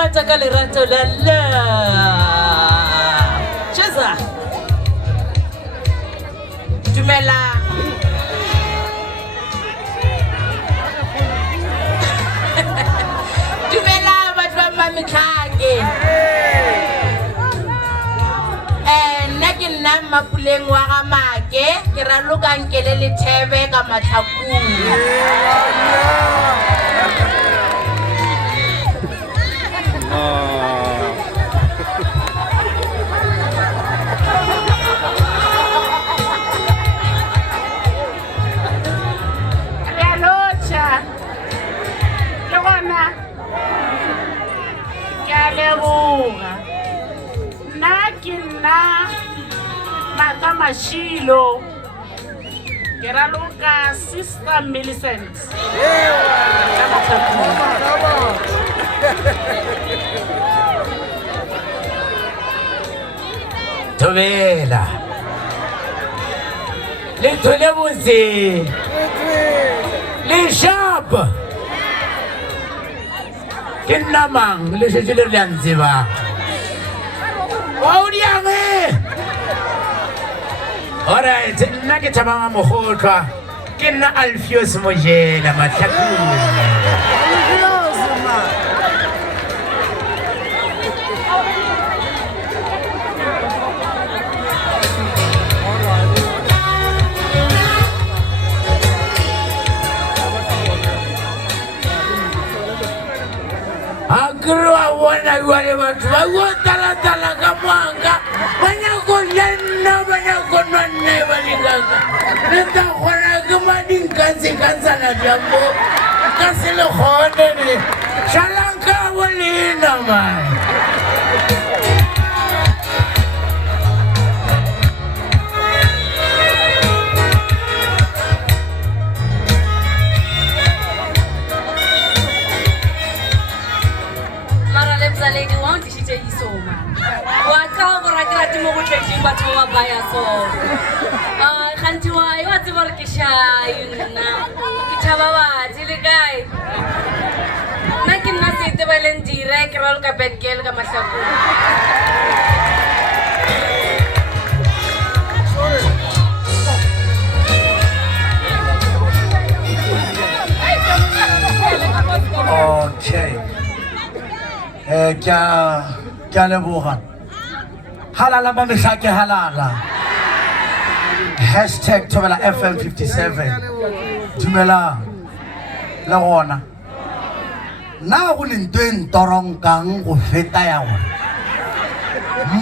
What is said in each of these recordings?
rata ka lerato la love. Cheza. Dumela. Dumela batho ba Mamitlhake. Nna ke nna Mapuleng wa ga Make, ke raloka Nkele Lethebe ka Matlhakong. Mashilo Keraluka Sister Millicent Thobela le thole botse le sharp ke nna mang le shetse le a ntseba wa o diame. Alright, nna ke Thabang Mogotwa ke nna Alpheus Mojela Matlhakong. Akro wana wale watu wa tala ka mwanga banya ko lenna banya ko nne bali gaga nta khona ke mading kanse kansana jambo ka se le khone ne shalanka walina man. Lady want to say so man. What come for a great moment to but to buy a soul. Can't you? I want to work a shy, you know. Kitaba, Ziligai. Making nothing the Valenti, Rakel, Capet, Gelga, Masaku. Okay. Kya leboga halala ba meshake halala #Thobela FM 57 dumela la gona na go lentwe ntorongkang go feta ya gona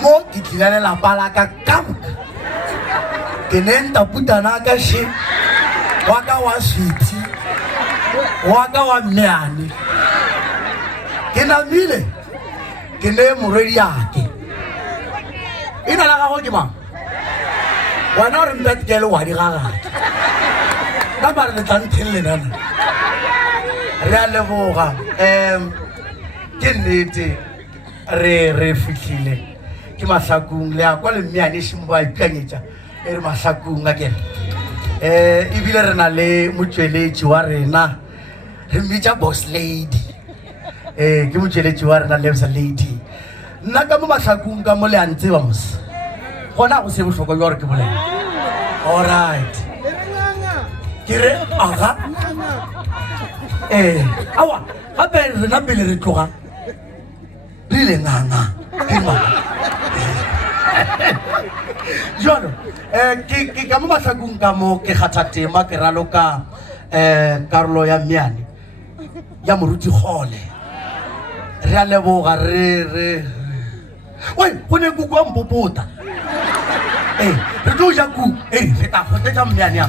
mo ke tlile la pala ka kamka ke nenta putana ka shi waka wa switi waka wa mmeane ke na mile ke ne moredi yake ina la gago ke mang wana re mbet ke le wa di gaga ka ba re tanteng le nana re a leboga ke nnete re fitlhile ke Mahlakong le a kwa le mmeane shimo ba ipianyetša e re Mahlakong a kene ebile re na le motsweletši wa rena re mmitša boss lady ke motsweletši wa rena Lebza lady nna ka mo Mahlakong ka mo le a ntseba mos gona go se bohlokwa jwa gore ke bolela alright ke re aga awa gape rena pele re tloga re ile nganga ke ma jalo ke ka mo Mahlakong ka mo ke kgatha tema ke raloka karolo ya mmeane ya moruti gole re a leboga re oi go ne kuku wa mpopota re tlo ja ku feta go tsetsa mmeane ya